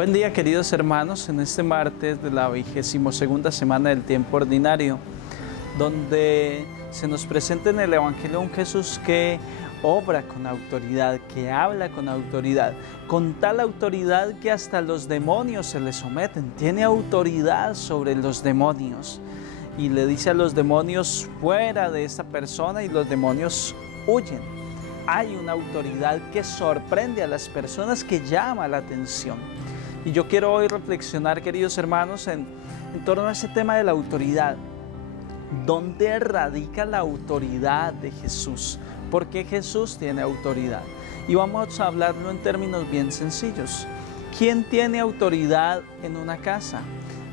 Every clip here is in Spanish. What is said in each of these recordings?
Buen día, queridos hermanos, en este martes de la 22ª semana del tiempo ordinario, donde se nos presenta en el Evangelio un Jesús que obra con autoridad, que habla con tal autoridad que hasta los demonios se le someten. Tiene autoridad sobre los demonios y le dice a los demonios fuera de esta persona y los demonios huyen. Hay una autoridad que sorprende a las personas, que llama la atención. Y yo quiero hoy reflexionar, queridos hermanos, en torno a ese tema de la autoridad. ¿Dónde radica la autoridad de Jesús? ¿Por qué Jesús tiene autoridad? Y vamos a hablarlo en términos bien sencillos. ¿Quién tiene autoridad en una casa?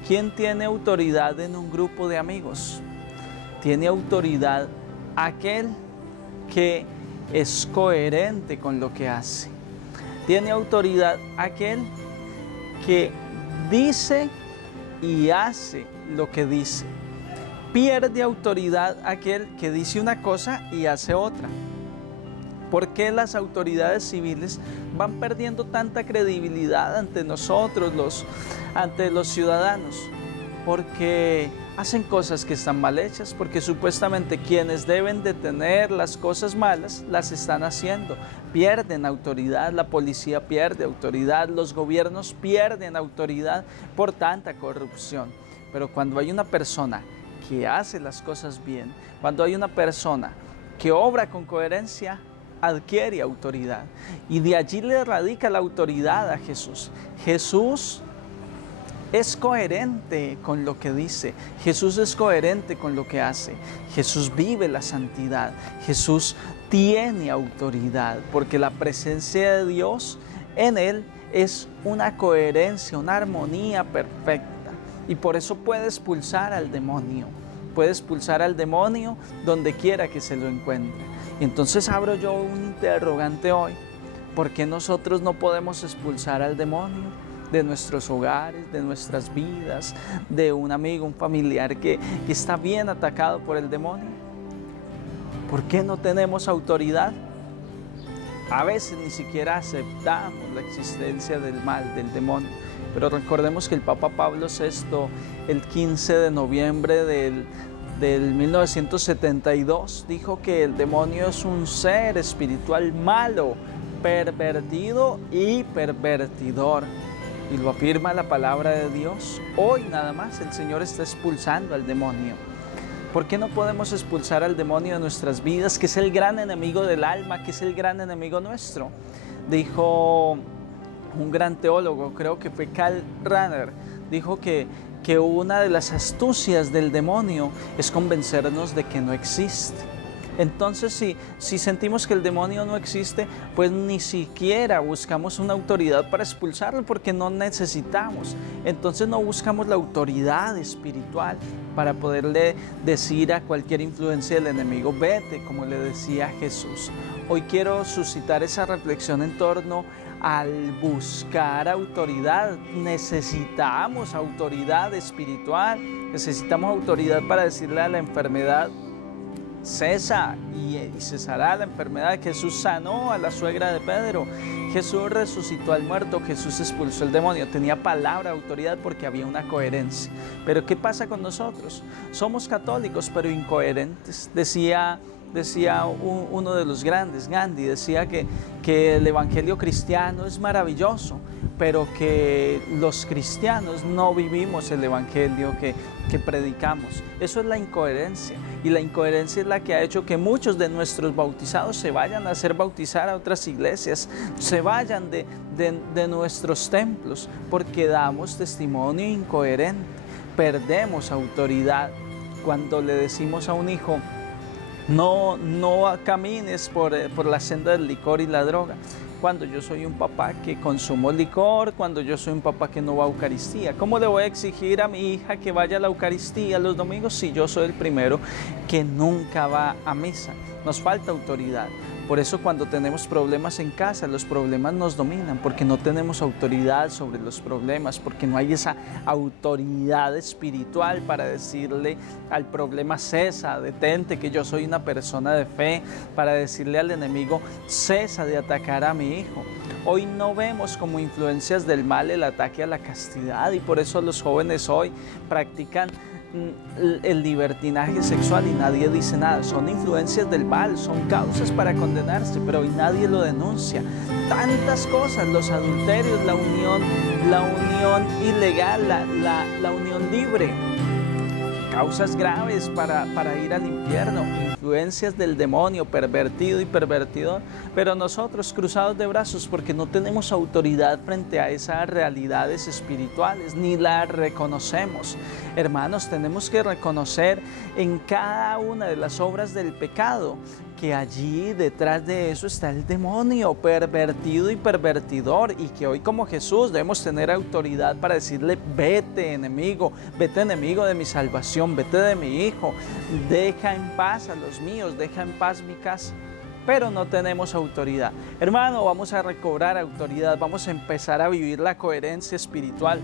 ¿Quién tiene autoridad en un grupo de amigos? Tiene autoridad aquel que es coherente con lo que hace. Tiene autoridad aquel que dice y hace lo que dice. Pierde autoridad aquel que dice una cosa y hace otra. ¿Por qué las autoridades civiles van perdiendo tanta credibilidad ante nosotros, ante los ciudadanos? Porque hacen cosas que están mal hechas, porque supuestamente quienes deben detener las cosas malas las están haciendo. Pierden autoridad, la policía pierde autoridad, los gobiernos pierden autoridad por tanta corrupción. Pero cuando hay una persona que hace las cosas bien, cuando hay una persona que obra con coherencia, adquiere autoridad. Y de allí le radica la autoridad a Jesús. Jesús es coherente con lo que dice, Jesús es coherente con lo que hace, Jesús vive la santidad, Jesús tiene autoridad, porque la presencia de Dios en Él es una coherencia, una armonía perfecta, y por eso puede expulsar al demonio, donde quiera que se lo encuentre. Y entonces abro yo un interrogante hoy: ¿por qué nosotros no podemos expulsar al demonio de nuestros hogares, de nuestras vidas, de un amigo, un familiar que está bien atacado por el demonio? ¿Por qué no tenemos autoridad? A veces ni siquiera aceptamos la existencia del mal, del demonio. Pero recordemos que el Papa Pablo VI, el 15 de noviembre del 1972, dijo que el demonio es un ser espiritual malo, pervertido y pervertidor. Y lo afirma la palabra de Dios. Hoy nada más el Señor está expulsando al demonio. ¿Por qué no podemos expulsar al demonio de nuestras vidas, que es el gran enemigo del alma, que es el gran enemigo nuestro? Dijo un gran teólogo, creo que fue Karl Rahner, dijo que una de las astucias del demonio es convencernos de que no existe. Entonces, si sentimos que el demonio no existe, pues ni siquiera buscamos una autoridad para expulsarlo, porque no necesitamos. Entonces no buscamos la autoridad espiritual para poderle decir a cualquier influencia del enemigo: vete, como le decía Jesús. Hoy quiero suscitar esa reflexión en torno al buscar autoridad. Necesitamos autoridad espiritual, necesitamos autoridad para decirle a la enfermedad: cesa, y cesará la enfermedad. Jesús sanó a la suegra de Pedro, Jesús resucitó al muerto, Jesús expulsó el demonio. Tenía palabra, autoridad, porque había una coherencia. Pero ¿qué pasa con nosotros? Somos católicos pero incoherentes. Decía uno de los grandes, Gandhi, decía que el evangelio cristiano es maravilloso, pero que los cristianos no vivimos el evangelio que predicamos. Eso es la incoherencia, y la incoherencia es la que ha hecho que muchos de nuestros bautizados se vayan a hacer bautizar a otras iglesias, se vayan de nuestros templos, porque damos testimonio incoherente, perdemos autoridad. Cuando le decimos a un hijo: no camines por la senda del licor y la droga, cuando yo soy un papá que consumo licor, cuando yo soy un papá que no va a Eucaristía, ¿cómo le voy a exigir a mi hija que vaya a la Eucaristía los domingos si yo soy el primero que nunca va a misa? Nos falta autoridad. Por eso cuando tenemos problemas en casa, los problemas nos dominan, porque no tenemos autoridad sobre los problemas, porque no hay esa autoridad espiritual para decirle al problema: cesa, detente, que yo soy una persona de fe, para decirle al enemigo: cesa de atacar a mi hijo. Hoy no vemos como influencias del mal el ataque a la castidad, y por eso los jóvenes hoy practican el libertinaje sexual y nadie dice nada. Son influencias del mal, son causas para condenarse, pero hoy nadie lo denuncia. Tantas cosas, los adulterios, la unión ilegal, la unión libre, causas graves para ir al infierno, influencias del demonio, pervertido y pervertidor, pero nosotros cruzados de brazos porque no tenemos autoridad frente a esas realidades espirituales, ni las reconocemos. Hermanos, tenemos que reconocer en cada una de las obras del pecado que allí detrás de eso está el demonio pervertido y pervertidor, y que hoy como Jesús debemos tener autoridad para decirle: vete enemigo de mi salvación, vete de mi hijo, deja en paz a los míos, deja en paz mi casa. Pero no tenemos autoridad. Hermano, vamos a recobrar autoridad, vamos a empezar a vivir la coherencia espiritual.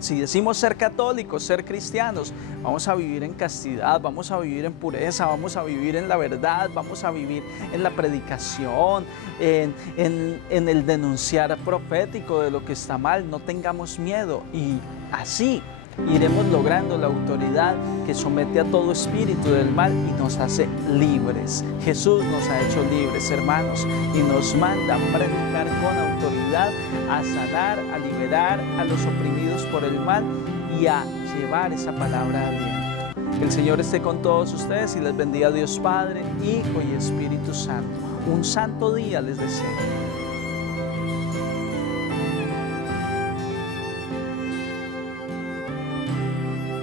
Si decimos ser católicos, ser cristianos, vamos a vivir en castidad, vamos a vivir en pureza, vamos a vivir en la verdad, vamos a vivir en la predicación, en el denunciar profético de lo que está mal. No tengamos miedo, y así iremos logrando la autoridad que somete a todo espíritu del mal y nos hace libres. Jesús nos ha hecho libres, hermanos, y nos manda a predicar con autoridad, a sanar, a liberar a los oprimidos por el mal y a llevar esa palabra de aliento. Que el Señor esté con todos ustedes y les bendiga Dios Padre, Hijo y Espíritu Santo. Un santo día les deseo.